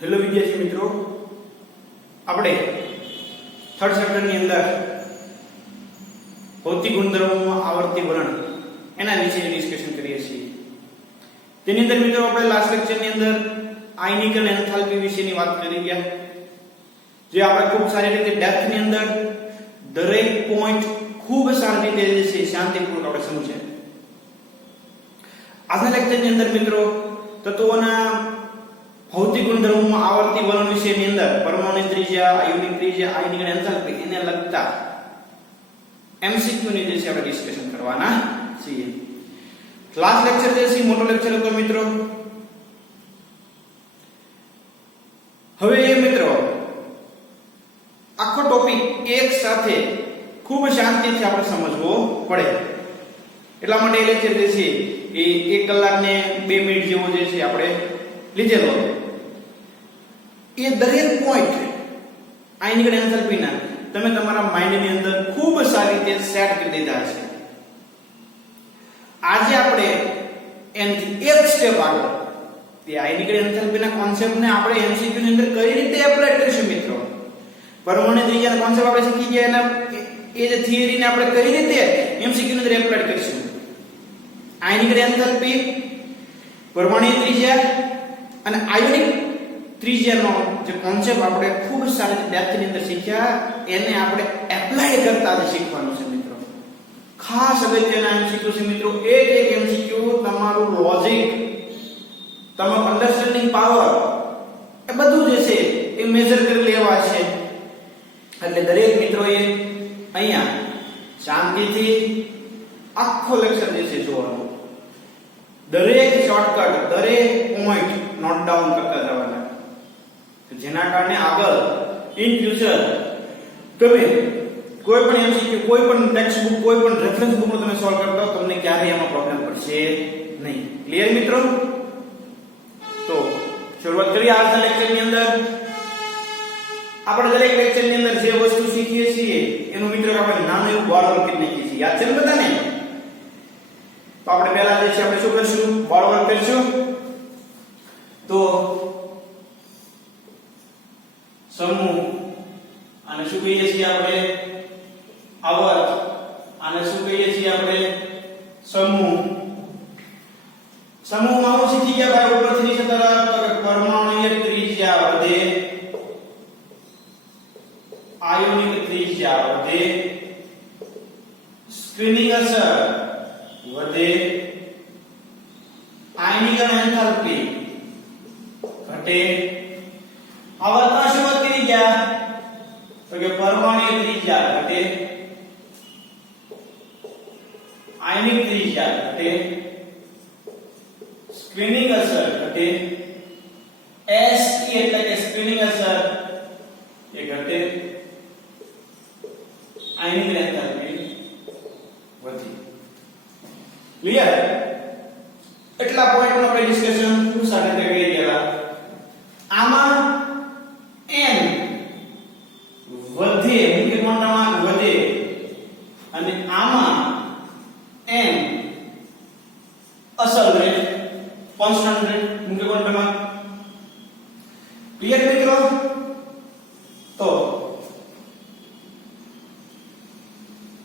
Hello વિદ્યાર્થી મિત્રો, આપણે થર્ડ ચેપ્ટરની અંદર ભૌતિક ગુણધર્મોમાં આવર્તી વલણ એના વિશે ડિસ્કશન કરીએ છીએ. તેની અંદર મિત્રો આપણે લાસ્ટ લેક્ચરની અંદર આયનીકરણ એન્થાલ્પી વિશેની વાત કરી ગયા, જે આપણે ખૂબ સારી રીતે ડેપ્થની અંદર દરેક પોઈન્ટ ખૂબ સારી રીતે જે છે શાંતિપૂર્વક આપણે સમજ્યા. આજના લેક્ચરની અંદર મિત્રો તત્વોના ભૌતિક ગુણધર્મોમાં આવર્તી વલણ વિશેની અંદર પરમાણુ ત્રિજ્યા, આયોનિક ત્રિજ્યા, આયનીકરણ એન્થાલ્પી એને લગતા એમસીક્યુ ની જે છે આપણે ડિસ્કશન કરવાના છીએ. ક્લાસ લેક્ચર જે છે મોટો લેક્ચર હતો મિત્રો. હવે મિત્રો આખો ટોપિક એક સાથે ખૂબ શાંતિથી આપણે સમજવો પડે, એટલા માટે એ લેક્ચર જે છે એ 1 કલાક ને 2 મિનિટ જેવો જે છે આપણે લીધેલો. એ દરેક પોઈન્ટ આયનીકરણ એન્થાલ્પીના તમે તમારા માઇન્ડની અંદર ખૂબ સારી રીતે સેટ કરી દીધા છે. આજે આપણે એનથી એક સ્ટેપ આગળ તે આયનીકરણ એન્થાલ્પીના કોન્સેપ્ટને આપણે એમસીક્યુ ની અંદર કઈ રીતે એપ્લાય કરીશું મિત્રો. પરમાણુ ત્રિજ્યાનો કોન્સેપ્ટ આપણે શીખી ગયા, એના એ જે થિયરીને આપણે કઈ રીતે એમસીક્યુ ની અંદર એપ્લાય કરીશું. આયનીકરણ એન્થાલ્પી, પરમાણુ ત્રિજ્યા અને આયોનિક ત્રિજ્યાનો જે કોન્સેપ્ટ આપણે ખૂબ સારી ડેપ્થની અંદર શીખ્યા, એને આપણે એપ્લાય કરતા શીખવાનું છે મિત્રો. ખાસ અગત્યના એમસીક્યુ છે મિત્રો. એક એમસીક્યુ તમારું લોજિક, તમારું અન્ડરસ્ટેન્ડિંગ પાવર, એ બધું જે છે એ મેજર કરી લેવા છે. એટલે દરેક મિત્રોએ અહીંયા શાંતિથી આખો લેક્ચર જે છે જોવાનો, દરેક શોર્ટકટ, દરેક પોઈન્ટ નોટ ડાઉન કરતા જવાના, જેના કારણે આગળ ઇન ફ્યુચર તમે કોઈ પણ એમસીક્યુ, કોઈ પણ ટેક્સ્ટ બુક, કોઈ પણ રેફરન્સ બુકનો તમે સોલ્વ કરતા હો, તમને ક્યારેય એમાં પ્રોબ્લેમ પડશે નહીં. ક્લિયર મિત્રો? તો શરૂઆત કરીએ આજના લેક્ચરની અંદર. આપણે દરેક લેક્ચરની અંદર જે વસ્તુ શીખીએ છીએ એનું મિત્રો આપણે નાનું એવું બોર્ડ વર્ક કરી નાખીએ છીએ. યાદ છે ને બધાને? તો આપણે પહેલા જે છે આપણે શું કરશું? બોર્ડ વર્ક કરીશું. તો સમૂહ અને શું કહીએ છીએ આપણે? આવર્ત. આને શું કહીએ છીએ આપણે? સમૂહ. સમૂહમાં હું શીખી ગયા ભાઈ ઉપરથી નીચે તરફ, તો કે પરમાણુય ત્રિજ્યા વધે, આયોનિક ત્રિજ્યા વધે, સ્ક્રીનિંગ અસર વધે, આયનીકરણ એન્થાલ્પી ઘટે. આવર્તમાં શું વધતી ગયા? તો કે પરમાણુ ત્રિજ્યા ઘટે, આયનિક ત્રિજ્યા ઘટે, સ્ક્રીનિંગ અસર ઘટે, SE એટલે કે સ્ક્રીનિંગ અસર એ ઘટે, આયનીકરણ એન્થાલ્પી વધી. ક્લિયર? એટલા પોઈન્ટનું આપણે ડિસ્કશન ખૂબ સારી રીતે કરી ગયા. આમાં n વધે, મુખ્ય ક્વોન્ટમ વધે, અને આમાં n અસલ રહે, કોન્સ્ટન્ટ રહે મુખ્ય ક્વોન્ટમ. ક્લિયર મિત્રો? તો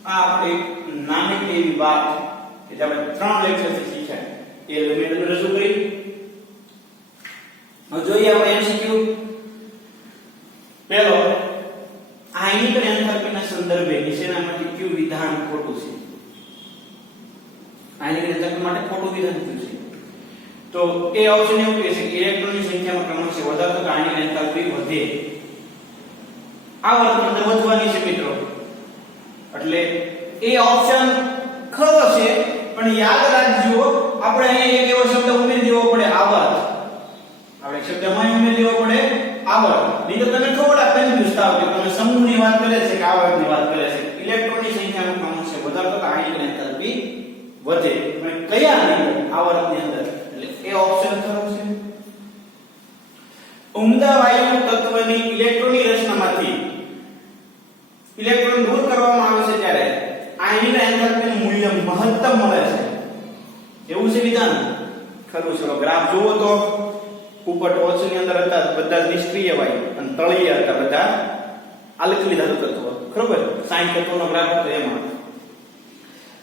આ આપણે નાની એવી વાત કે જે આપણે 3 લેક્ચરથી શીખ્યા એ મેં રજૂ કરી. હવે જોઈએ આપણે એમસીક્યુ. પહેલો, આયનીકરણ એન્થાલ્પીના સંદર્ભે નીચેનામાંથી કયું વિધાન ખોટું છે? આયનીકરણ એન્થાલ્પી માટે ખોટું વિધાન કયું છે? તો એ ઓપ્શન એવું કહે છે કે ઇલેક્ટ્રોનની સંખ્યામાં ક્રમશઃ વધારતો આયનીકરણ એન્થાલ્પી વધે. આ વર્તન અંદર વધવાની છે મિત્રો. એટલે એ ઓપ્શન ખરો છે, પણ યાદ રાખજો આપણે અહીં એક એવો શબ્દ ઉમેરી દેવો પડે, આવર્ત. આપણે શબ્દમાં ઉમેરી દેવો પડે આવર્ત. નહીં તો તમે થોડા કન્ફ્યુઝ થાવ કે તમે સમૂહની વાત કરે છે કે આવર્તની વાત કરે છે. ઇલેક્ટ્રોનની સંખ્યાનો ક્રમશઃ વધારતો આયનીકરણ એન્થાલ્પી વધે, પણ કયા નહીં? આવર્તની અંદર. એટલે એ ઓપ્શન ખરો છે. ઉમદા વાયુ તત્વની ઇલેક્ટ્રોનની રચનામાંથી ઇલેક્ટ્રોન દૂર કરવામાં આવે છે ત્યારે આયનીકરણ એન્થાલ્પીનું મૂલ્ય મહત્તમ મળે છે. એવું છે વિધાન? ખરું ચલો ગ્રાફ જુઓ તો ઉપર ટોચની અંદર હતા બધા નિષ્ક્રિય વાયુ અને તળિયે હતા બધા આલ્કલી ધાતુ તત્વો બરોબર 60 તત્વોનો ગ્રાફ હતો એમાં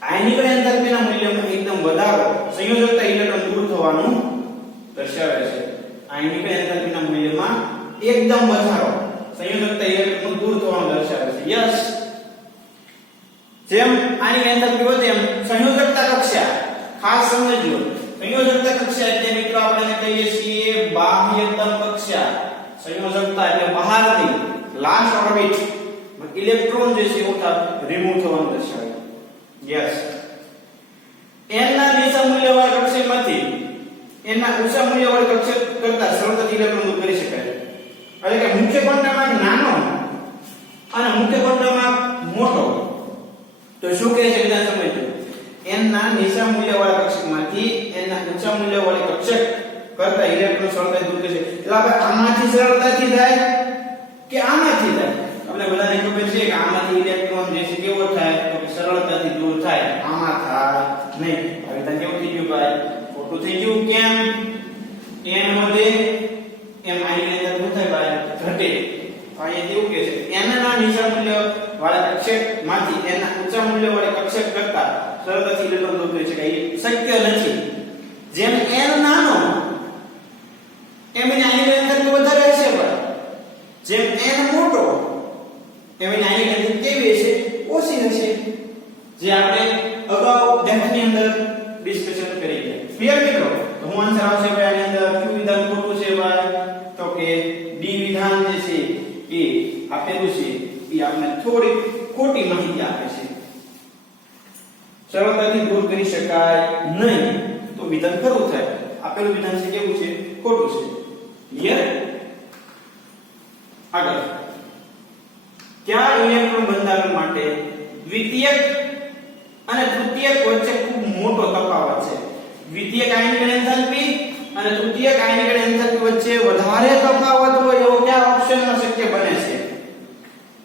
આયનિક એન્થાલ્પીના મૂલ્યમાં એકદમ વધારો સંયોજકતા ઇલેક્ટ્રોન દૂર થવાનું દર્શાવે છે આયનિક એન્થાલ્પીના મૂલ્યમાં એકદમ વધારો સંયોજકતા ઇલેક્ટ્રોન દૂર થવાનું દર્શાવે છે યસ જેમ આયનિક એન્થાલ્પી વધે એમ સંયોજકતા કક્ષા ખાસ સમજજો સંયોજકતા કક્ષા એટલે મિત્રો આપણે કહીએ છીએ બાહ્યતમ કક્ષા સંયોજકતા એટલે બહારથી લાસ્ટ ઓર્બિટ ઇલેક્ટ્રોન જે છે ઓટા રિમૂવ થવાનું દર્શાવે યસ n ના નીચા મૂલ્યવાળા કક્ષકમાંથી n ના ઊંચા મૂલ્યવાળા કક્ષક કરતા સરળતાથી ઇલેક્ટ્રોન દૂર કરી શકાય એટલે કે મુખ્ય ક્વોન્ટમમાં નાનો અને મુખ્ય ક્વોન્ટમમાં મોટો તો શું કહે છે વિધાન સમજજો n ના નીચા મૂલ્યવાળા કક્ષકમાંથી n ના ઊંચા મૂલ્યવાળા કક્ષક કરતા ઇલેક્ટ્રોન સરળતાથી દૂર કરી શકાય એટલે આપણે આમાંથી સરળતાથી જાય કે આમાંથી જાય આપણે બધાને ખબર છે કે આમાંથી ઇલેક્ટ્રોન જે છે કેવો થાય તો કે સરળતાથી દૂર થાય આમાં થાય નહીં હવે તો કેવું થઈ ગયું ભાઈ ખોટું થઈ ગયું કેમ n વધે એમ આની અંદર શું થાય ભાઈ ઘટે અહીંયા કેવું કે છે n ના નીચા મૂલ્ય વાળા કક્ષકમાંથી n ના ઊંચા મૂલ્ય વાળા કક્ષક કરતા સરળતાથી ઇલેક્ટ્રોન દૂર કરી શકાય એ શક્ય નથી જેમ n નાનો એમ એની આની અંદર વધારે હશે પણ જેમ n મોટો એની આની અંદર કેવી હશે ઓછી હશે જે આપણે અગાઉ ડેફની અંદર ડિસ્કશન કરી ગયા ક્લિયર મિત્રો તો હું આન્સર આવશે ભાઈ આની અંદર ક્યુ વિધાન ખોટું છે ભાઈ તો કે ડી વિધાન જે છે એ આપેલું છે એ આપણે થોડી ખોટી માહિતી આપે છે સરળતાથી દૂર કરી શકાય નહીં તો વિધાન ખરું થાય આપેલું વિધાન છે કેવું છે ખોટું છે ક્લિયર આગળ કયા ઇલેક્ટ્રોન બંધારણ માટે દ્વિતીયક અને તૃતીયક વચ્ચે ખૂબ મોટો તફાવત છે દ્વિતીયક આયનિક એન્થાલ્પી અને તૃતીયક આયનિક એન્થાલ્પી વચ્ચે વધારે તફાવત હોય એવો કયા ઓપ્શનમાં શક્ય બને છે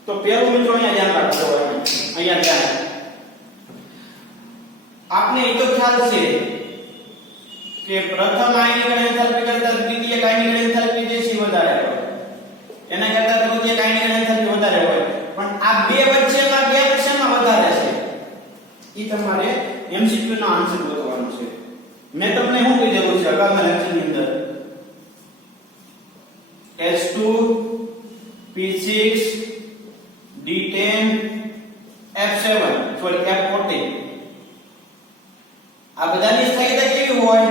તો પહેલું મિત્રો અહીંયા ધ્યાન રાખજો અહીંયા ધ્યાન આપને એ તો ખ્યાલ છે કે પ્રથમ આયનિક એન્થાલ્પી કરતા દ્વિતીયક આયનિક એન્થાલ્પી જે છે વધારે હોય એના કરતા તૃતીયક આયનિક એન્થાલ્પી વધારે હોય પણ આ બે વચ્ચેના ગેપ શેમાં વધારે છે ઈ તમારે MCQ નો આન્સર ગોતવાનો છે મેં તમને શું કીધેલું છે અગાઉના લેક્ચરની અંદર H2 P6 D10 F7 sorry F14 આ બધાની સ્થાયીતા કેવી હોય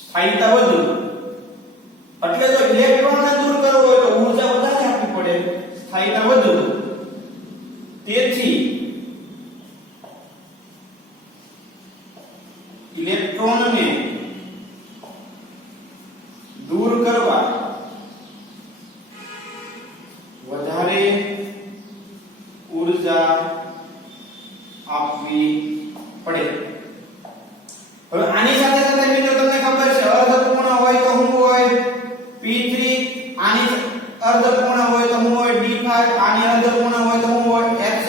સ્થાયીતા વધુ એટલે જો ઇલેક્ટ્રોનને દૂર કરવો હોય તો ઊર્જા વધારે આપવી પડે સ્થાયીતા વધુ તેથી ઇલેક્ટ્રોનને દૂર કરવા વધારે ઊર્જા આપવી પડે હવે આની સાથે સાથે મિત્રો તમને ખબર છે અર્ધપૂર્ણ હોય તો શું હોય P3 આની અર્ધપૂર્ણ હોય તો શું હોય D5 આની અર્ધપૂર્ણ હોય તો શું હોય F7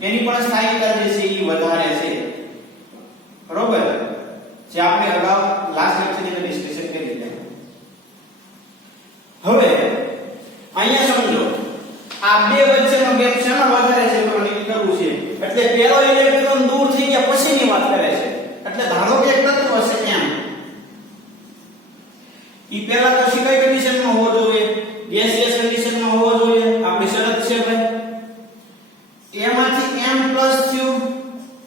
એની પણ સ્થાયીતા જે છે એ વધારે છે બરોબર જે આપણે અગાઉ લાસ્ટ લેક્ચરની અંદર ડિસ્કશન કરી લીધા હવે અહીંયા સમજો આ બે વચ્ચેનો ગેપ શેમાં વધારે છે તો નક્કી કરવું છે એટલે પહેલો ઇલેક્ટ્રોન દૂર થઈ ગયા પછીની વાત કરે છે એટલે ધારો કે એક તત્વ હશે એમ ઈ પહેલા તો કઈ કન્ડિશનમાં હોવો જોઈએ ગેસિયસ કન્ડિશનમાં હોવો જોઈએ આપણી શરત છે ભાઈ એમાંથી m થયું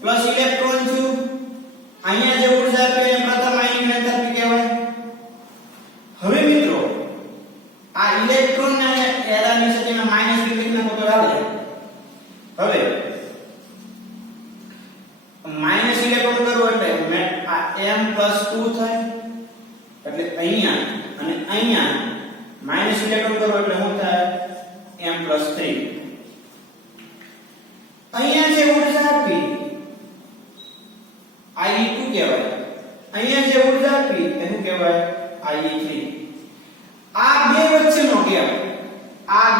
પ્લસ ઇલેક્ટ્રોન થયું અહીંયા જે ઊર્જા આપી એને પ્રથમ આયનિક એન્થાલ્પી કહેવાય હવે મિત્રો આ ઇલેક્ટ્રોન ને એરાની સાથેના માઈનસ ડિગ્રીના મોટો આવે હવે માઈનસ ઇલેક્ટ્રોન કરવો એટલે આ m+2 થાય એટલે અહીંયા અને અહીંયા માઈનસ ઇલેક્ટ્રોન કરવો એટલે શું થાય m+3 અહીંયા જે ઊર્જા આપી IE2 કહેવાય અહીંયા જે ઊર્જા આપી એનું કહેવાય IE3 આ બે વચ્ચેનો ગેપ આ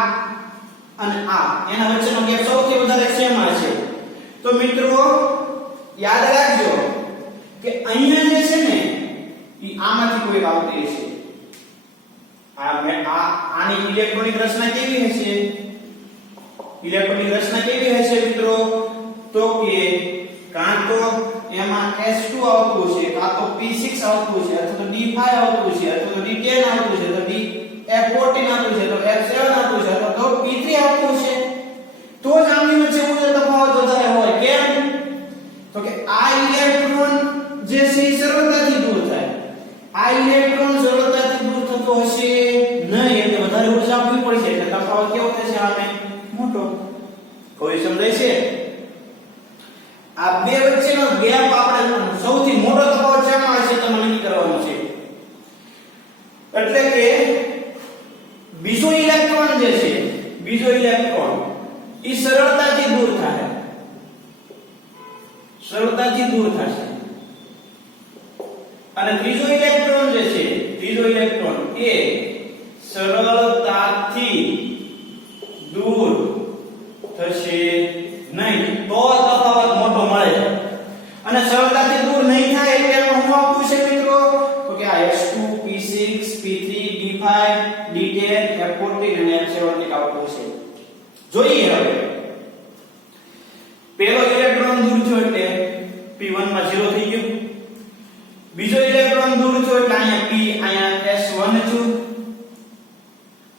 અને આ એના વચ્ચેનો ગેપ સૌથી વધારે શેમાં હશે? તો મિત્રો યાદ રાખજો કે અહીંયા જે છે ને ઈ આમાંથી કોઈ આવતી હશે. આની ઇલેક્ટ્રોનિક રચના કેવી હશે? ઇલેક્ટ્રોનિક રચના કેવી હશે મિત્રો? તો કે કાં તો એમાં S2 આવતું છે, કાં તો P6 આવતું છે, અથવા તો D5 આવતું છે, અથવા તો D10 આવતું છે, તો F14 આવતું છે, તો F7 આવતું છે, અથવા તો P3 આવતું છે. તો જ આની વચ્ચે ઊર્જા તફાવત વધારે હોય. કેમ? તો કે આ ઇલેક્ટ્રોન જે છે એ સરળતાથી દૂર થાય. આ ઇલેક્ટ્રોન સરળતાથી દૂર થતો હશે નહીં, એટલે વધારે ઊર્જા આપવી પડશે, એટલે તફાવત કેવો થશે? આમે મોટો. કોઈ સમજાય છે? આ બે વચ્ચેનો ગેપ આપણે સૌથી મોટો તફાવત શેમાં હશે તો નક્કી કરવાનો છે. એટલે કે બીજો ઇલેક્ટ્રોન જે છે, બીજો ઇલેક્ટ્રોન ઈ સરળતાથી દૂર થાય, સરળતાથી દૂર થશે. અને ત્રીજો ઇલેક્ટ્રોન જે છે, ત્રીજો ઇલેક્ટ્રોન એ સરળતાથી દૂર થશે નહીં. તો તફાવત મોટો મળે. અને સરળતાથી દૂર નહીં થાય એટલે એમાં શું આવતું છે મિત્રો? તો કે આ S2 P6 P3 D5 D10 F14 અને F17 આવતું છે. જોઈએ હવે પહેલો ઇલેક્ટ્રોન દૂર થયો એટલે P1 માં 0 થઈ ગયું. બીજો ઇલેક્ટ્રોન દૂર થયો એટલે અહીંયા P અહીંયા S1 થયું.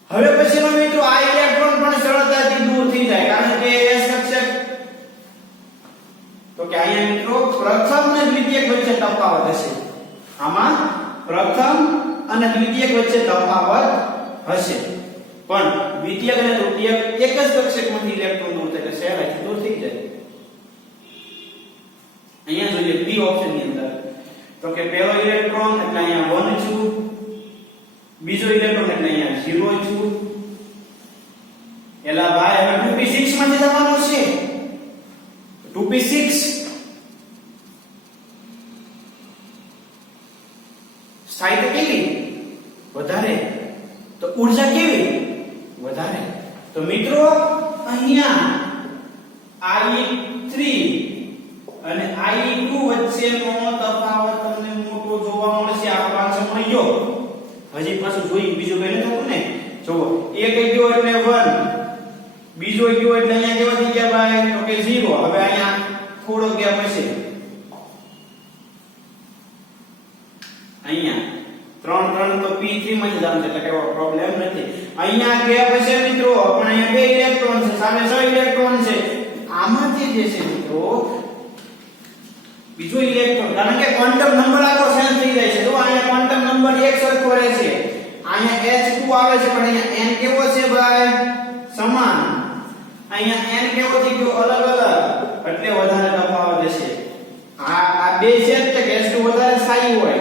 હવે પછીનો મિત્રો આ ઇલેક્ટ્રોન પણ સરળતાથી દૂર થઈ જાય, કારણ કે S કક્ષક. તો કે અહીંયા મિત્રો પ્રથમ અને દ્વિતીયક વચ્ચે તફાવત હશે. આમાં પ્રથમ અને દ્વિતીયક વચ્ચે તફાવત હશે, પણ દ્વિતીયક અને તૃતીયક એક જ કક્ષકમાંથી ઇલેક્ટ્રોન દૂર થાય એટલે સહેલાઈથી દૂર થઈ જાય. અહીંયા જોઈએ B ઓપ્શન ની અંદર તો કે પહેલો ઇલેક્ટ્રોન એટલે અહીંયા 1 છું, બીજો ઇલેક્ટ્રોન એટલે અહીંયા 0 છું. એલા ભાઈ હવે 2p6 માંથી જવાનું છે. 2p6 સ્થાયિત્વ કેવી? વધારે. તો ઊર્જા કેવી? વધારે. તો મિત્રો અહીંયા I3 અને I2 વચ્ચેનો તફાવત તમને મોટો જોવા મળશે. આ પાછો મળી ગયો. હજી પાછું જોઈ બીજું કઈ નતું ને. જો એક ગયો એટલે 1, બીજો ગયો એટલે અહીંયા કેવા થઈ ગયા ભાઈ? તો કે 0. હવે અહીંયા થોડો ગેપ હશે. અહીંયા 3 તો P3 માં જ જામ છે એટલે કોઈ પ્રોબ્લેમ નથી. અહીંયા ગેપ હશે મિત્રો, પણ અહીંયા બે ઇલેક્ટ્રોન છે, સામે 6 ઇલેક્ટ્રોન છે. આમાંથી જે છે મિત્રો બીજો ઇલેક્ટ્રોન, કારણ કે ક્વોન્ટમ નંબર આખો ચેન્જ થઈ જાય છે. જો અહીંયા ક્વોન્ટમ નંબર એક સરખો રહે છે, અહીંયા H2 આવે છે, પણ અહીંયા n કેવો છે ભાઈ? સમાન. અહીંયા n કેવો થઈ ગયો? અલગ અલગ, એટલે વધારે તફાવત હશે. આ બે છે કે H2 વધારે સ્થાયી હોય,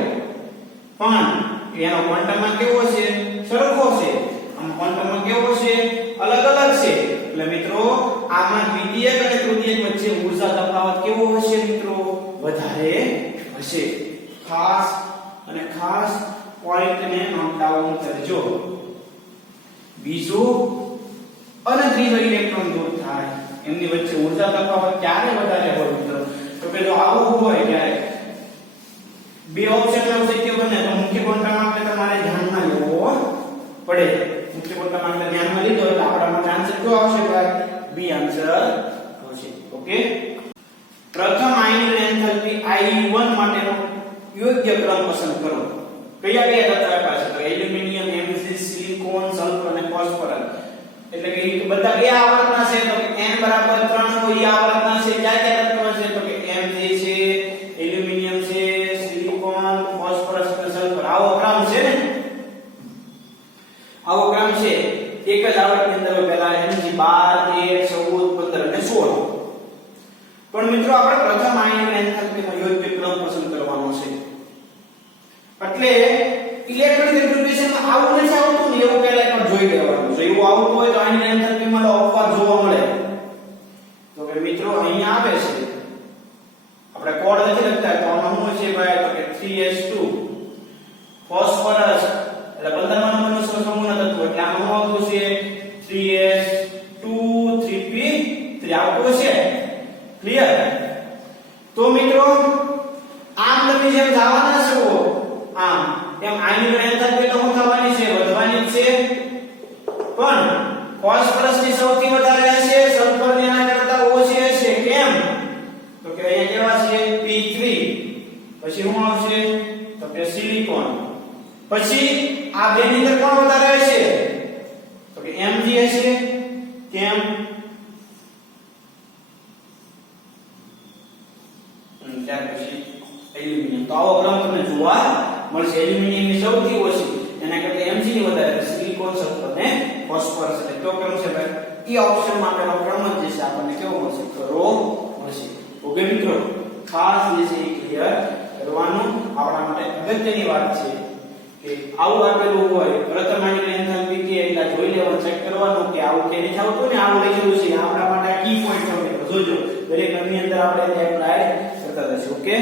પણ એનો ક્વોન્ટમમાં કેવો છે? સરખો છે. આમ ક્વોન્ટમમાં કેવો છે? અલગ અલગ છે. એટલે મિત્રો આમાં દ્વિતીયક અને તૃતીયક વચ્ચે ઊર્જા તફાવત કેવો હશે મિત્રો? વધારે હશે. ખાસ પોઈન્ટને નોટ ડાઉન કરજો. બીજો અને ત્રીજો ઇલેક્ટ્રોન દૂર થાય એમની વચ્ચે ઊર્જા તફાવત ક્યારે વધારે હોય મિત્રો? તો પેલો આવું હોય ત્યારે બે ઓપ્શન નો શક્ય બને તો મુખ્ય ક્વોન્ટમ આપણે તમારે ધ્યાનમાં લેવો પડે. મુખ્ય ક્વોન્ટમ આપણે ધ્યાનમાં લીધો એટલે આપણા માટે આન્સર કયો આવશે ભાઈ? બી આન્સર આવશે. ઓકે. પ્રથમ આયનિક એન્થાલ્પી I1 માટેનો યોગ્ય ક્રમ પસંદ કરો. કયા તત્વો આપ્યા છે? તો એલ્યુમિનિયમ, Mg, સિલિકોન, સલ્ફર અને ફોસ્ફરસ. એટલે કે એ બધા કયા આવર્તના છે? તો કે n બરાબર 3 કોઈ આવર્તના છે. કયા કયા તત્વો છે? તો કે Mg છે, એલ્યુમિનિયમ છે, સિલિકોન, ફોસ્ફરસ અને સલ્ફર. આવો ક્રમ છે ને? આવો ક્રમ છે. એક જ આવર્તની અંદર પહેલા Mg 12, 13, 14, 15 અને 16. પણ મિત્રો આપણે પ્રથમ આયનિક એન્થાલ્પીનો યોગ્ય ક્રમ પસંદ કરવાનો છે. એટલે ઇલેક્ટ્રોનિક ઇન્ટિગ્રેશનમાં આવું નથી આવતું ને, એવું પહેલા એકવાર જોઈ લેવાનું. જો એવું આવતું હોય તો આયનિક એન્થાલ્પીમાં અપવાદ જોવા મળે. તો કે મિત્રો 3 આવતું હશે ક્લિયર તો મિત્રો આમ તમે જેમ જવાના છો આમ એમ આની એન્થાલ્પી તો શું થવાની છે વધવાની જ છે પણ ફોસ્ફરસ ની સૌથી વધારે હશે સલ્ફર ની એના કરતા ઓછી હશે કેમ તો કે અહીંયા કેવા છે P3 પછી શું આવશે તો કે સિલિકોન પછી આ બે ની અંદર કોણ વધારે હશે તો કે Mg હશે કેમ ત્યાર પછી એલ્યુમિનિયમ તો આવો ક્રમ તમને જોવા મળશે એલ્યુમિનિયમ ની સૌથી ઓછી એના કરતા Mg ની વધારે સિલિકોન સલ્ફર ને ફોસ્ફરસ એટલે કયો ક્રમ છે ભાઈ ઈ ઓપ્શન માં આપેલો ક્રમ જ છે આપણને કેવો મળશે રો મળશે ઓકે મિત્રો ખાસ જે છે ક્લિયર કરવાનું આપણા માટે અગત્યની વાત છે કે આવું આપેલું હોય પ્રથમ આની એન્થાલ્પી કે એટલે જોઈ લેવાનું ચેક કરવાનું કે આવું કે નથી આવતું ને આવું લખેલું છે આપણા માટે કી પોઈન્ટ છે મિત્રો જોજો દરેક ની અંદર આપણે એપ્લાય કરતા રહેશું ઓકે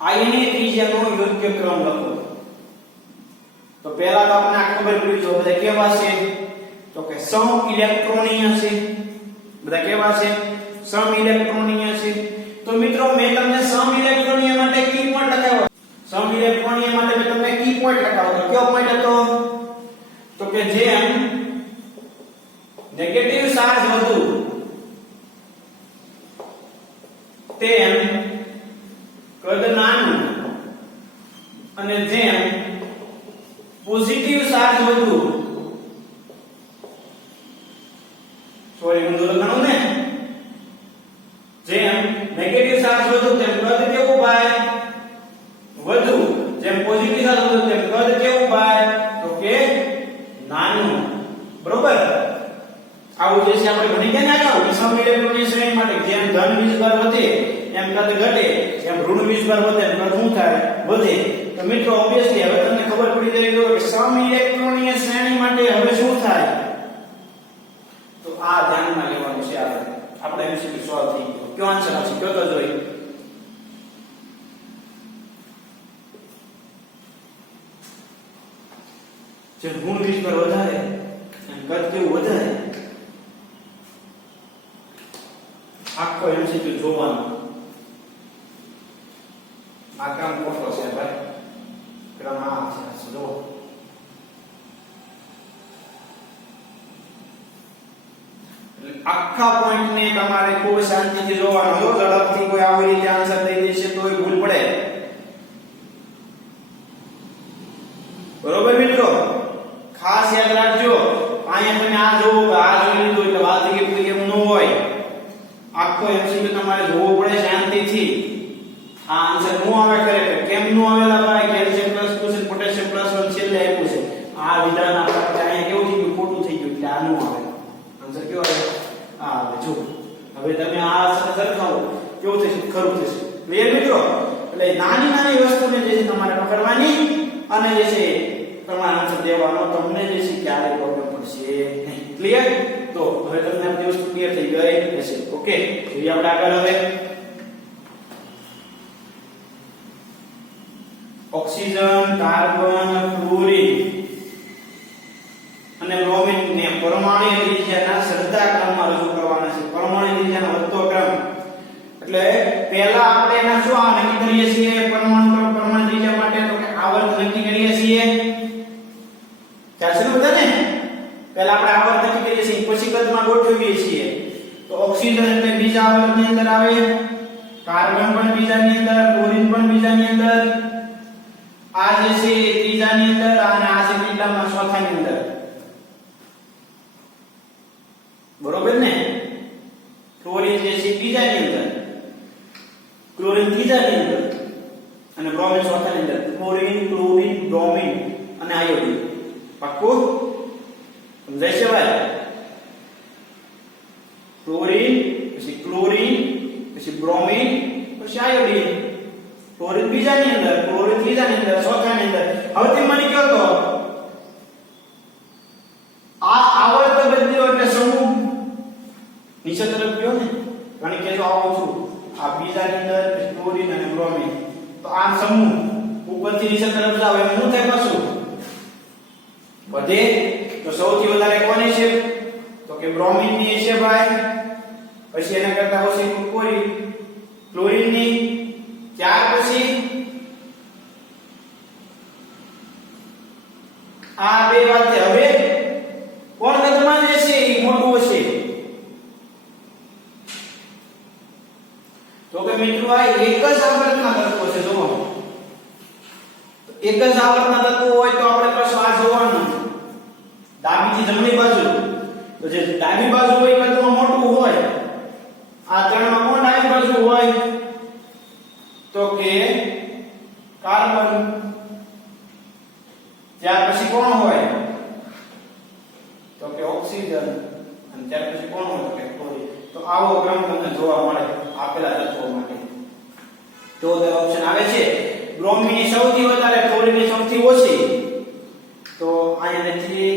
આયનીય ત્રિજ્યાનો યોગ્ય ક્રમ લખો તો પહેલા તો આપણે આ ખબર પડી જો બધા કેવા છે તો કે સમ ઇલેક્ટ્રોનીય છે બધા કેવા છે સમ ઇલેક્ટ્રોનીય છે તો મિત્રો મેં તમને સમ ઇલેક્ટ્રોનીય માટે કી પોઈન્ટ લખાવ્યો સમ ઇલેક્ટ્રોનીય માટે મેં તમને કી પોઈન્ટ લખાવ્યો તો કયો પોઈન્ટ હતો તો કે જેમ નેગેટિવ ચાર્જ વધુ તેમ કદ નાનું અને જેમ પોઝિટિવ ચાર્જ વધુ સોરી હું લખવાનું ને જેમ નેગેટિવ ચાર્જ વધુ તેમ કદ કેવું ભાઈ વધુ જેમ પોઝિટિવ ચાર્જ વધુ તેમ કદ કેવું ભાઈ તો કે નાનું બરોબર આવું જે છે આપણે ભણી ગયા ને આવું સમ ઇલેક્ટ્રોનની શ્રેણી માટે જેમ ધન વીજભાર વધે એમ કદ ઘટે એમ ઋણ વીજભાર વધે એમ કદ શું થાય વધે તો મિત્રો ઓબ્વિયસલી હવે તમને ખબર પડી જાય કે સમ ઇલેક્ટ્રોનીય શ્રેણી માટે હવે શું થાય તો આ ધ્યાનમાં લેવાનું છે આપણે એમસીક્યુ સોલ્વ થઈ ગયો કયો આન્સર આવશે કયો તો જોઈ જે ઋણ વીજભાર વધારે એમ કદ કેવું વધારે આખો એમસીક્યુ જોવાનો આ ક્રમ ખોટો છે ભાઈ ક્રમ આ છે જો આખા પોઈન્ટ ને તમારે ખૂબ શાંતિથી જોવાનો જો ઝડપથી કોઈ આવી રીતે આન્સર દઈ દેશે તો એ ભૂલ પડે બરોબર મિત્રો ખાસ યાદ રાખજો અહીંયા તમે આ જોવો આ જોઈ લીધું એટલે વાત કે કોઈ એમ ન હોય આખો એમસીક્યુ તમારે જોવો પડે શાંતિથી આ આન્સર નો આવે ખરેખર કેમ નો આવેલા ભાઈ calcium plus potassium potassium plus 1 છેલ્લે આપ્યું છે આ વિધાન આપણે અહીંયા કેવું થઈ ગયું ખોટું થઈ ગયું એટલે આ નો આવે આન્સર કેવો આવે આ આવે જો હવે તમે આ સરખાવો કેવું થશે ખરું થશે ક્લિયર મિત્રો એટલે નાની નાની વસ્તુને જે છે તમારે પકડવાની અને જે છે તમારે આન્સર દેવાનો તમને જે છે ક્યારે પ્રોબ્લેમ પડશે નહીં ક્લિયર તો હવે તમને આ વસ્તુ ક્લિયર થઈ ગઈ હશે ઓકે જોઈએ આપણે આગળ હવે ઓક્સિજન કાર્બન ફ્લોરિન અને બ્રોમિન ને પરમાણુ ત્રિજ્યાના સરખા ક્રમમાં રજૂ કરવાના છે પરમાણુ ત્રિજ્યાનો વધતો ક્રમ એટલે પહેલા આપણે એના શું આ નક્કી કરીએ છીએ પરમાણુ ત્રિજ્યા માટે તો કે આવર્ત નક્કી કરીએ છીએ ચાલશે ને બધાને પહેલા આપણે આવર્ત નક્કી કરીએ છીએ પછી કદમાં ગોઠવીએ છીએ તો ઓક્સિજન એટલે બીજા આવર્તની અંદર આવે કાર્બન પણ બીજાની અંદર ફ્લોરિન પણ બીજાની અંદર આ જે છે ત્રીજાની અંદર અને આ છે કેટલામાં ચોથાની અંદર બરોબર ને ક્લોરીન જે છે બીજાની અંદર ક્લોરીન ત્રીજાની અંદર અને બ્રોમિન ચોથાની અંદર ક્લોરીન ક્લોરીન બ્રોમિન અને આયોડીન પાક્કું સમજાય છે ભાઈ ક્લોરીન પછી ક્લોરીન પછી બ્રોમિન પછી આયોડીન ક્લોરીન બીજાની અંદર ક્લોરીન ત્રીજાની અંદર ચોથાની અંદર હવે તે મને કહો તો આ આવર્ત બદલ્યો એટલે સમૂહ નીચે તરફ ગયો ને ઘણી કે જો આવું છું આ બીજાની અંદર ક્લોરીન અને બ્રોમિન તો આ સમૂહ ઉપરથી નીચે તરફ જાવ એમ શું થાય પાછું વધે તો સૌથી વધારે કોની છે તો કે કે બ્રોમિન ની છે ભાઈ, પછી એના કરતા ઓછી ક્લોરીન ની, ત્યાર પછી આ બે વાતે હવે કોણ કદમાં જે છે એ મોટું હશે? તો કે મિત્રો આ એક જ આવર્તના તત્વો છે. જો એક જ આવર્તના તત્વો હોય તો આપણે પાછું આ જોવાનું ડાબીથી જમણી બાજુ. તો જે ડાબી બાજુ હોય કદમાં મોટું હોય, આ ત્રણમાં કોણ ડાબી બાજુ હોય? તો કે કાર્બન. ત્યાર પછી કોણ હોય? તો કે ઓક્સિજન. અને ત્યાર પછી કોણ હોય? તો કે ક્લોરીન. તો આવો ક્રમ તમને જોવા મળે આપેલા તત્વો માટે. તો ઓપ્શન આવે છે બ્રોમિન સૌથી વધારે, ક્લોરીન સૌથી ઓછી. તો અહીંયા નથી,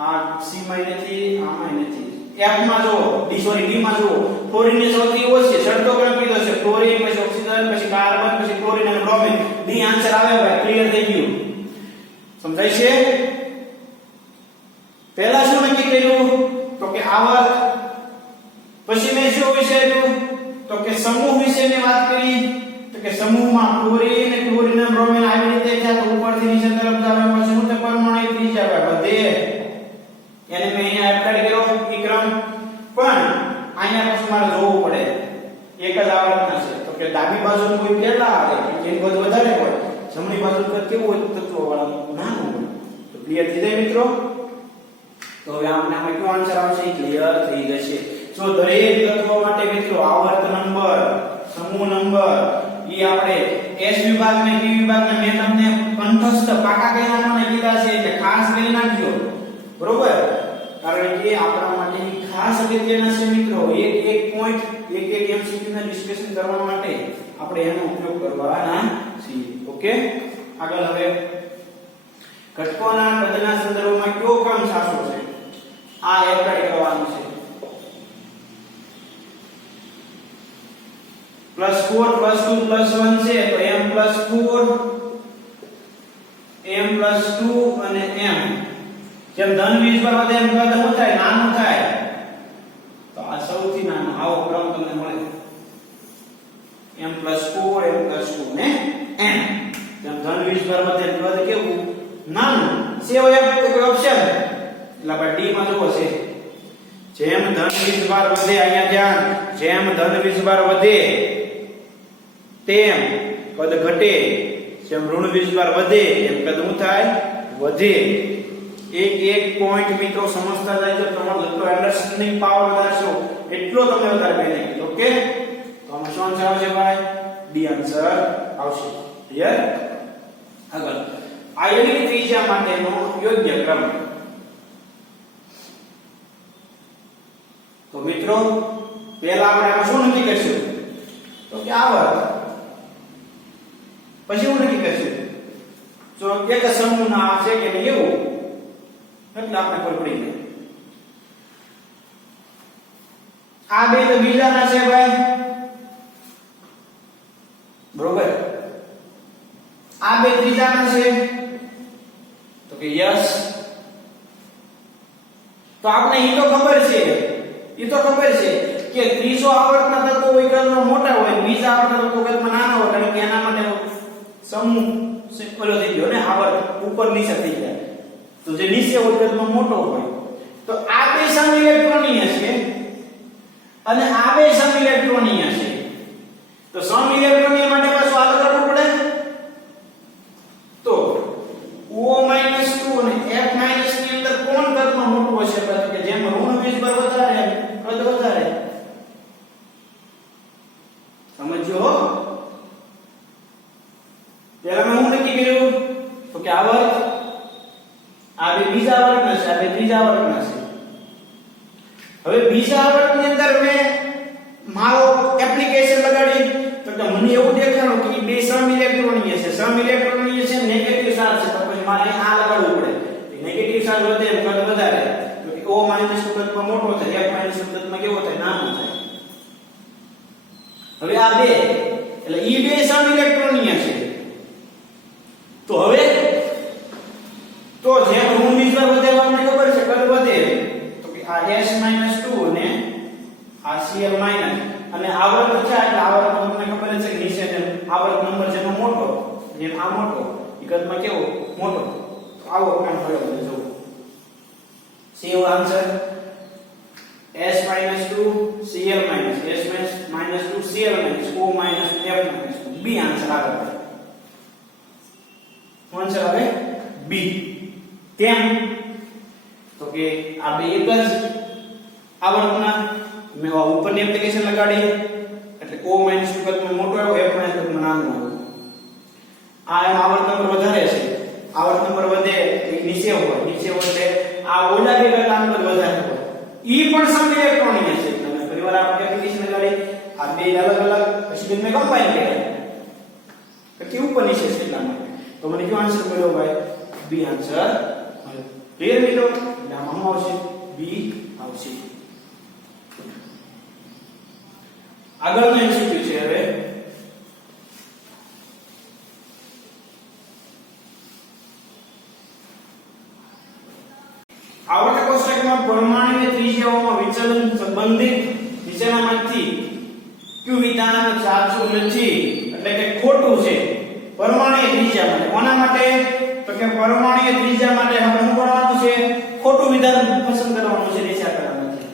આ સી માં નથી, આમાં નથી. એફ માં જો ડી માં જો ક્લોરીન સૌથી ઓછી, છઠ્ઠો ક્રમ કીધો છે ક્લોરીન, પછી ઓક્સિજન, પછી કાર્બન, પછી ક્લોરીન અને બ્રોમિન. ડી આન્સર આવે ભાઈ, ક્લિયર થઈ ગયું. સમજાય છે? પહેલા શું નક્કી કર્યું? તો કે આવર્ત. પછી મેં શું વિશે કર્યું? તો કે સમૂહ વિશે મેં વાત કરી. તો કે સમૂહમાં ક્લોરીન અને બ્રોમિન આવી રીતે થયા, તો ઉપરથી નીચે તરફ જાવે, પછી શું તે પરમાણુ થઈ જાય બધે. એને મેં અહીંયા એપ્લાય કર્યો ઈ ક્રમ. પણ અહીંયા પછી મારે જોવું પડે એક જ આવર્તના છે. તો કે ડાબી બાજુ કોઈ પહેલા આવે, જેની બાજુ વધારે હોય, જમણી બાજુ પર કેવું હોય તત્વો વાળા નાનું હોય. તો ક્લિયર થઈ જાય મિત્રો? તો હવે આમાં કયો આન્સર આવશે? ક્લિયર થઈ જશે. જો દરેક તત્વો માટે મિત્રો આવર્ત નંબર, સમૂહ નંબર ઈ આપણે એસ વિભાગ ને પી વિભાગ ને મેં તમને કંઠસ્થ પાકા કહેવાના કીધા છે એટલે ખાસ કરી નાખજો. બરોબર? કારણ કે આપણા માટે ખાસ અગત્યના છે મિત્રો. એક પોઈન્ટ એક એમસીક્યુ ના ડિસ્કશન કરવા માટે આપણે એનો ઉપયોગ કરવાના છીએ. ઓકે, આગળ હવે ઘટકોના કદના સંદર્ભમાં કયો ક્રમ સાચો છે આ એપ્લાય કરવાનું છે. +4 +2 +1 છે તો m+4 m+2 અને m. જેમ ધન 20 પર વધે એમ કદ શું થાય? નાનું થાય. તો આ સૌથી નાનો આવો ક્રમ તમને મળે m+4 m+2 ને m. જેમ ધન 20 પર વધે એમ કદ કેવું? નાનું. સેવ એક ઓપ્શન એટલે આપણે ડી માં જોવો છે. જેમ ધન 20 વાર વધે, અહીંયા ધ્યાન, જેમ ધન 20 વાર વધે તેમ કદ ઘટે. જેમ ઋણ 20 વાર વધે એમ કદ શું થાય? વધે. એક પોઈન્ટ મિત્રો સમજતા જાય તો તમારો જેટલો અન્ડરસ્ટેન્ડિંગ પાવર વધારશો એટલો તમે વધારે બેનિફિટ. ઓકે, તો આમાં શું આન્સર આવશે ભાઈ? ડી આન્સર આવશે. ક્લિયર? આગળ આયનિક ત્રિજ્યા માટેનો યોગ્ય ક્રમ. તો મિત્રો પહેલા આપણે આમાં શું નક્કી કરીશું? તો કે આવર્ત. પછી હું નક્કી કરીશું જો એક સમૂહના છે કે નહીં એવું, એટલે આપણે કોઈ પડી ગયું. આ બે તો બીજાના છે ભાઈ. બરોબર? આ બે ત્રીજાના છે. તો કે યસ. તો આપણે ઈ તો ખબર છે કે ત્રીજો આવર્તના તત્વો હોય કદમાં મોટા હોય, બીજા આવર્તના તત્વો કદમાં નાના હોય. કારણ કે એના માટે સમૂહ ઓલો થઈ ગયો ને, આવર્ત ઉપર નીચે થઈ જાય. તો જે નીચે હોય કદમાં મોટો હોય. તો આ બે સમઇલેક્ટ્રોનીય છે અને આ બે સમઇલેક્ટ્રોનીય છે. તો સમઇલેક્ટ્રોનીય માટે પાછું આગળ કરવું પડે. તો O- 2 અને F- ની અંદર કોણ કદમાં મોટું હશે? કે જેમ ઋણ 20 પર વધારે કદ વધારે. સમજ્યો? પહેલા મેં હું નક્કી કર્યું તો કે આવર્ત આ બે બીજા આવર્તના છે, આ બે ત્રીજા આવર્તના છે. હવે બીજા આવર્તની અંદર મેં મારો એપ્લિકેશન લગાડી તો મને એવું દેખાણું કે બે સમઇલેક્ટ્રોનીય છે. સમઇલેક્ટ્રોનીય છે, નેગેટિવ ચાર્જ છે. તો પછી મારે આ લગાડવું પડે. નેગેટિવ ચાર્જ વધે એમ કદ વધારે. તો કે O- કદમાં મોટો થાય, F- કદમાં કેવો થાય? નાનો થાય. હવે આ બે એટલે ઈ બે સમઇલેક્ટ્રોનીય છે. તો હવે તો જેમ ઋણ 20 પર વધે આપણને ખબર છે કદ વધે. તો કે આ S Cl માઈનસ અને આવર્ત છે એટલે આવર્ત તમને ખબર છે કે નીચે છે આવર્ત નંબર જેનો મોટો જેમ આ મોટો વિગતમાં કેવો મોટો તો આવો કામ થયો જો સેવ answer S minus 2 Cl minus S minus 2 Cl minus O minus F minus 2 B answer આવે આન્સર આવે B કેમ તો કે આ બે એક જ આવર્તના મેં ઉપરની એપ્લિકેશન લગાડી એટલે O minus 2 કરતા મોટો આવ્યો F minus કરતા નાનો આવ્યો આ આવર્ત નંબર વધારે છે આવર્ત નંબર વધે નીચે હોય એટલે આ ઓલા બે કરતા નંબર વધારે હોય ઈ પણ સમ ઇલેક્ટ્રોનિક છે તમે ફરીવાર આપણે એપ્લિકેશન લગાડી આ બે અલગ અલગ પછી મેં કમ્બાઈન કર્યા કે ઉપર નીચે છે એટલા માટે તો મને કયો આન્સર મળ્યો ભાઈ બી આન્સર મળ્યો ક્લિયર મિત્રો આમાં આવશે બી આવશે આગળનો એમસીક્યુ છે હવે આવર્ત કોષ્ટકમાં પરમાણુની ત્રિજ્યાઓમાં વિચલન સંબંધિત નીચેનામાંથી કયું વિધાન સાચું નથી એટલે કે ખોટું છે પરમાણુની ત્રિજ્યા માટે કોના માટે તો કે પરમાણુની ત્રિજ્યા માટે આપણે શું કરવાનું છે ખોટું વિધાન પસંદ કરવાનું છે નીચે આપેલા છે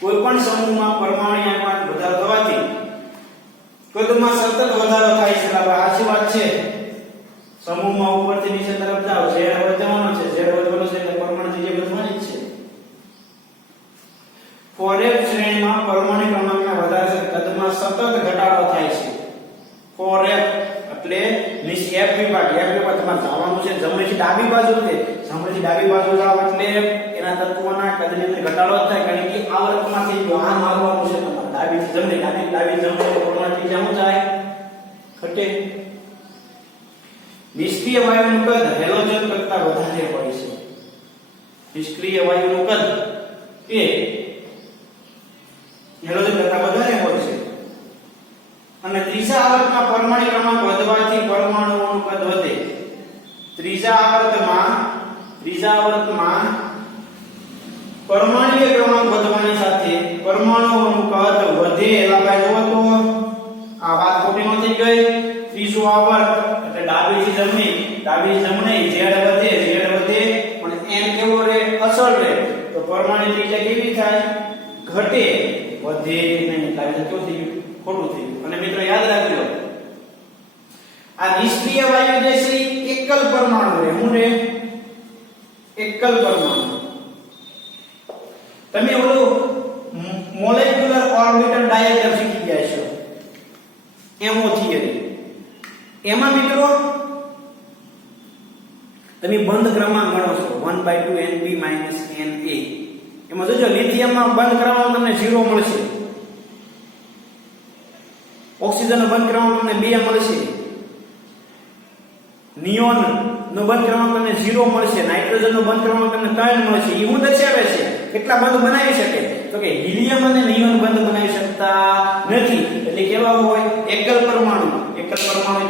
કોઈ પણ સમૂહમાં પરમાણુ આકાર વધારો થવાથી કદમાં સતત વધારો થાય છે આ સાચી વાત છે સમૂહમાં ઉપરથી નીચે તરફ જાવ z વધવાનો છે z વધવાનો છે એટલે પરમાણુ ત્રિજ્યા વધવાની જ છે ફોરેપ શ્રેણીમાં પરમાણુ ક્રમાંકના વધારે કદમાં સતત ઘટાડો થાય છે ફોરેપ એટલે નીચે f વિભાગ તમારે જવાનું છે જમણીથી ડાબી બાજુ છે જમણીથી ડાબી બાજુ જાવ એટલે એના તત્વોના કદની અંદર ઘટાડો થાય કારણ કે આવર્તમાંથી જો આ મારવાનું છે તમારે ડાબીથી જમણી ડાબી જમણી પરમાણુ ત્રિજ્યા શું થાય ઘટે નિષ્ક્રિય વાયુનું કદ હેલોજન કરતા વધારે હોય છે નિષ્ક્રિય વાયુનું કદ એ હેલોજન કરતા વધારે હોય છે અને ત્રીજા આવર્તમાં પરમાણુ ક્રમાંક વધવાથી પરમાણુઓનું કદ વધે ત્રીજા આવર્તમાં પરમાણુય ક્રમાંક વધવાની સાથે પરમાણુઓનું કદ વધે એલા ભાઈ જોવો તો આ વાત ખોટી ન થઈ ગઈ ત્રીજો આવર્ત એટલે ડાબીથી જમણી z વધે પણ n કેવો રહે અસર રહે તો પરમાણુ ત્રિજ્યા કેવી થાય ઘટે વધે નહીં એટલે કેવું થઈ ગયું ખોટું થઈ ગયું અને મિત્રો યાદ રાખજો આ નિષ્ક્રિય વાયુ જે છે એકલ પરમાણુ રહે હું રહે એકલ પરમાણુ તમે ઓલું મોલેક્યુલર ઓર્બિટલ ડાયાગ્રામ શીખી ગયા છો એમો થિયરી એમાં મિત્રો તમે બંધ ક્રમાંક ગણો છો 1/2 Nb - Na એમાં જોજો લિથિયમમાં બંધ ક્રમાંક તમને 0 મળશે ઓક્સિજનનો બંધ ક્રમાંક તમને 2 મળશે નિયોન નો બંધ ક્રમાંક તમને 0 મળશે નાઇટ્રોજનનો બંધ ક્રમાંક તમને 3 મળશે એ હું દર્શાવે છે કેટલા બંધ બનાવી શકે તો કે હિલિયમ અને નિયોન બંધ બનાવી શકતા નથી એટલે કેવા હોય એકલ પરમાણુ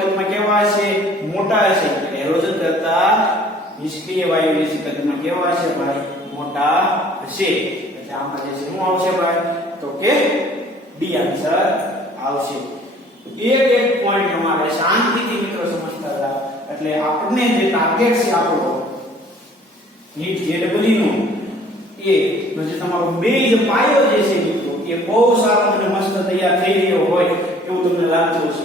કદમાં કેવા છે મોટા છે એટલે હેલોજન કરતા નિષ્ક્રિય વાયુ જે કદમાં કેવા છે ભાઈ મોટા હશે એટલે આમાં જે શું આવશે ભાઈ તો કે ડી આન્સર આવશે એક પોઈન્ટ તમારે શાંતિથી મિત્રો સમજતા જાવ એટલે આપણે જે ટાર્ગેટ છે આપણો નીટ જેડબલ્યુ નો એ જે તમારો બેઝ પાયો જે છે મિત્રો એ બહુ સારો અને મસ્ત તૈયાર થઈ રહ્યો હોય એવું તમને લાગતું છે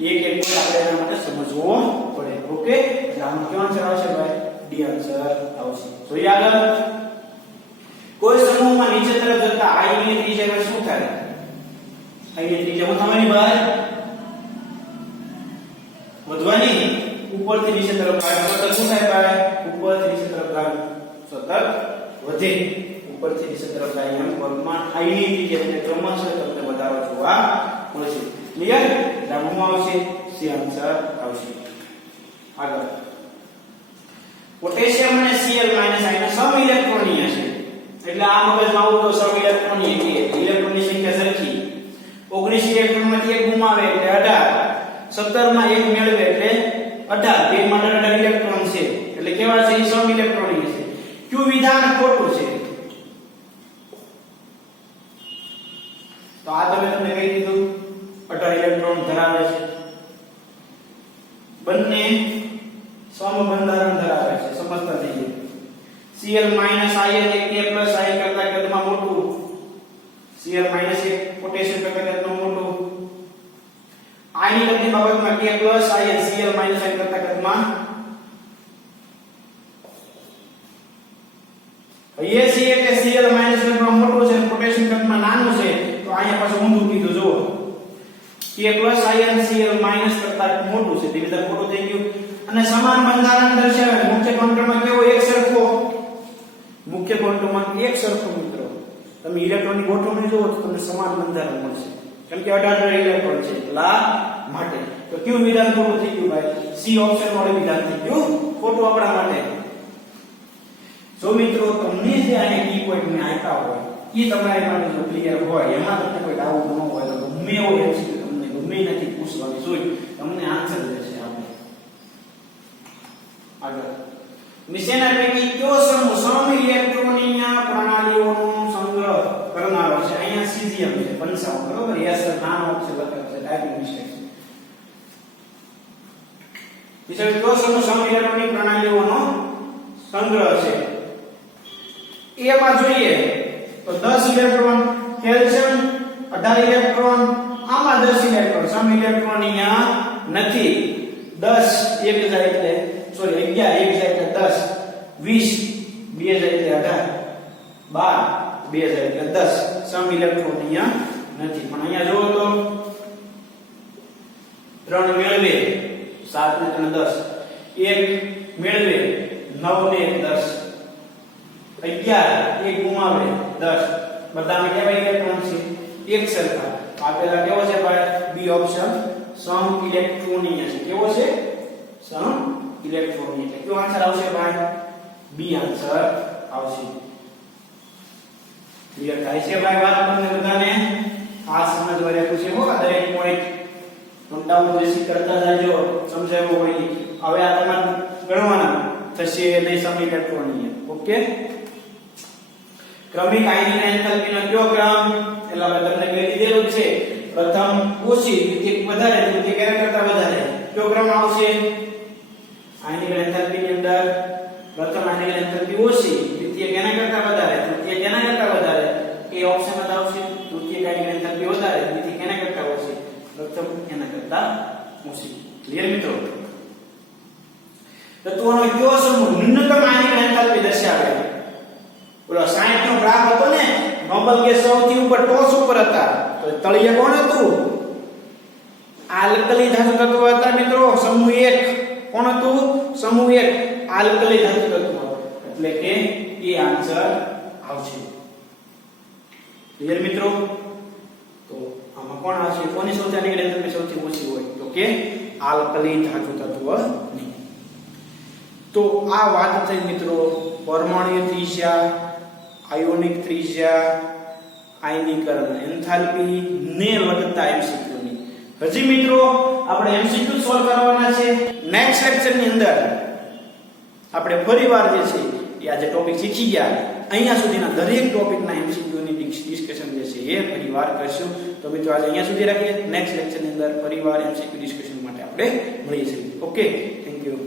એક પોઈન્ટ આપણે એના માટે સમજવો પડે ઓકે એટલે આનો કયો આન્સર આવશે ભાઈ ડી આન્સર આવશે તો આગળ કોઈ સમૂહમાં નીચે તરફ જતા i ની ત્રિજ્યા શું થાય i ની ત્રિજ્યા થવાની ભાઈ વધવાની ઉપરથી નીચે તરફ સતત શું થાય ભાઈ ઉપરથી નીચે તરફ સતત વધે ઉપરથી નીચે તરફ જાય એમ વર્ગમાં i ની ત્રિજ્યા ક્રમશઃ તમને વધારો જોવા મળશે ક્લિયર દાખલામાં આવશે સી આન્સર આવશે આગળ પોટેશિયમ અને Cl- આયન સમ ઇલેક્ટ્રોનીય છે એટલે આ મગજમાં આવું તો સમ ઇલેક્ટ્રોનીય છે ઇલેક્ટ્રોનની સંખ્યા સરખી 19 ઇલેક્ટ્રોનમાંથી એક ગુમાવે એટલે 18 17 માં એક મેળવે એટલે 18 બે માં 18 ઇલેક્ટ્રોન છે એટલે કેવા છે સમ ઇલેક્ટ્રોનીય છે કયું વિધાન ખોટું છે તો આ તમને કહી દીધું 18 ઇલેક્ટ્રોન ધરાવે છે, બંને સમબંધારણ ધરાવે છે, સમજતા થઈએ. Cl ion A K i કરતા કદમાં મોટું, Cl એ પોટેશિયમ કરતા કદમાં મોટું. આની કદની બાબતમાં K ion Cl i કરતા કદમાં એ છીએ કે Cl કદમાં મોટું છે, પોટેશિયમ કદમાં નાનું છે, તો અહીંયા પાછું ઊંધું કીધું જુઓ. K ion Cl કરતા મોટું છે, તે વિધાન ખોટું થઈ ગયું. અને સમાન બંધારણ દર્શાવે. મુખ્ય ક્વોન્ટમમાં કેવો એક સરખો, મુખ્ય ક્વોન્ટમમાં એક સરખો મિત્રો. તમે ઇલેક્ટ્રોનની ગોઠવણી જુઓ તો તમને સમાન બંધારણ મળશે, કેમ કે 18 ઇલેક્ટ્રોન છે એટલા માટે. તો કયું વિધાન ખોટું થઈ ગયું ભાઈ? સી ઓપ્શન વાળું વિધાન થઈ ગયું ખોટું આપણા માટે. જો મિત્રો તમને જે આ કી પોઈન્ટ ને આપ્યા હોય ઈ તમારી માટે જો ક્લિયર હોય, એમાં તમને કોઈ ડાઉટ ન હોય તો ગમે એવો એમસીક્યુ તમને ગમે નથી પૂછવાની જોઈ તમને આન્સર દેશે આપણે. આગળ મિશેના પૈકી કયો સમૂહ સમ ઇલેક્ટ્રોનીય પ્રણાલીઓનો સંગ્રહ કરનારો છે? અહીંયા સીઝિયમ છે 55 બરોબર. યસ નાનો અક્ષર લખેલો છે, ટાઈપિંગ મિસ્ટેક છે. બીજો કયો સમૂહ સમ ઇલેક્ટ્રોનિક પ્રણાલીઓનો સંગ્રહ છે? એમાં જોઈએ તો 10 ઇલેક્ટ્રોન, કેલ્શિયમ 18 ઇલેક્ટ્રોન, આમાં 10 ઇલેક્ટ્રોન, સમ ઇલેક્ટ્રોનીય નથી. 10 એક જાય એટલે સોરી 11 એક જાય એટલે 10, 20 બે જાય એટલે 18, 12 બે જાય એટલે 10, સમ ઇલેક્ટ્રોનીય નથી. પણ અહીંયા જોવો તો 3 મેળવે 7 ને 3 10, 1 મેળવે 9 ને 10, 11 એક ગુમાવે 10, બધામાં કેવા ઇલેક્ટ્રોન છે? એક સરખા. આપેલા કેવો છે ભાઈ? બી ઓપ્શન સમ ઇલેક્ટ્રોનીય છે. કેવો છે? સમ ઇલેક્ટ્રોનીય. એટલે કયો આન્સર આવશે ભાઈ? બી આન્સર આવશે. ક્લિયર થાય છે ભાઈ વાત તમને બધાને? આ સમજવા પૂછે હો દરેક પોઈન્ટ નોટ ડાઉન બેસી કરતા જાજો, સમજાયો હોય. હવે આ તમારે ગણવાના થશે નહીં સમ ઇલેક્ટ્રોનીય. ઓકે. ક્રમિક આયનિક એન્થાલ્પીનો કયો ક્રમ? એટલે આપણે તમને કહી દીધેલું છે. પ્રથમ ઓછી, દ્વિતીય વધારે, તૃતીય કેના કરતા વધારે. કયો ક્રમ આવશે? આયનિક એન્થાલ્પીની અંદર પ્રથમ આયનિક એન્થાલ્પી ઓછી, દ્વિતીય કેના કરતા વધારે, તૃતીય કેના કરતા વધારે. એ ઓપ્શન જ આવશે. તૃતીય આયનિક એન્થાલ્પી વધારે, દ્વિતીય કેના કરતા ઓછી, પ્રથમ એના કરતા ઓછી. ક્લિયર મિત્રો? તત્વોનો કયો સમૂહ ન્યૂનતમ આયનિક એન્થાલ્પી દર્શાવે? ઓલો 60 નો ગ્રાફ હતો ને, નોબલ ગેસ સૌથી ઉપર ટોચ ઉપર હતા, તો તળિયે કોણ હતું? આલ્કલી ધાતુ તત્વ હતા મિત્રો. સમૂહ 1 કોણ હતું? સમૂહ 1 આલ્કલી ધાતુ તત્વ. એટલે કે એ આન્સર આવશે. ક્લિયર મિત્રો? તો આમાં કોણ આવશે? કોની સૌથી આયનિક એન્થાલ્પી સૌથી ઓછી હોય? તો કે આલ્કલી ધાતુ તત્વની. તો આ વાત થઈ મિત્રો પરમાણુય ત્રિજ્યા, આયોનિક ત્રિજ્યા, આયનીકરણ એન્થાલ્પી ને લગતા એમસીક્યુ ની. હજી મિત્રો આપણે એમસીક્યુ સોલ્વ કરવાના છે. નેક્સ્ટ લેક્ચર ની અંદર આપણે ફરીવાર જે છે એ આજે ટોપિક શીખી ગયા, અહીંયા સુધીના દરેક ટોપિકના એમસીક્યુ ની ડિસ્કશન જે છે એ ફરીવાર કરશું. તો મિત્રો આજે અહીંયા સુધી રાખીએ. નેક્સ્ટ લેક્ચર ની અંદર ફરીવાર એમસીક્યુ ડિસ્કશન માટે આપણે મળીશું. Okay, thank you.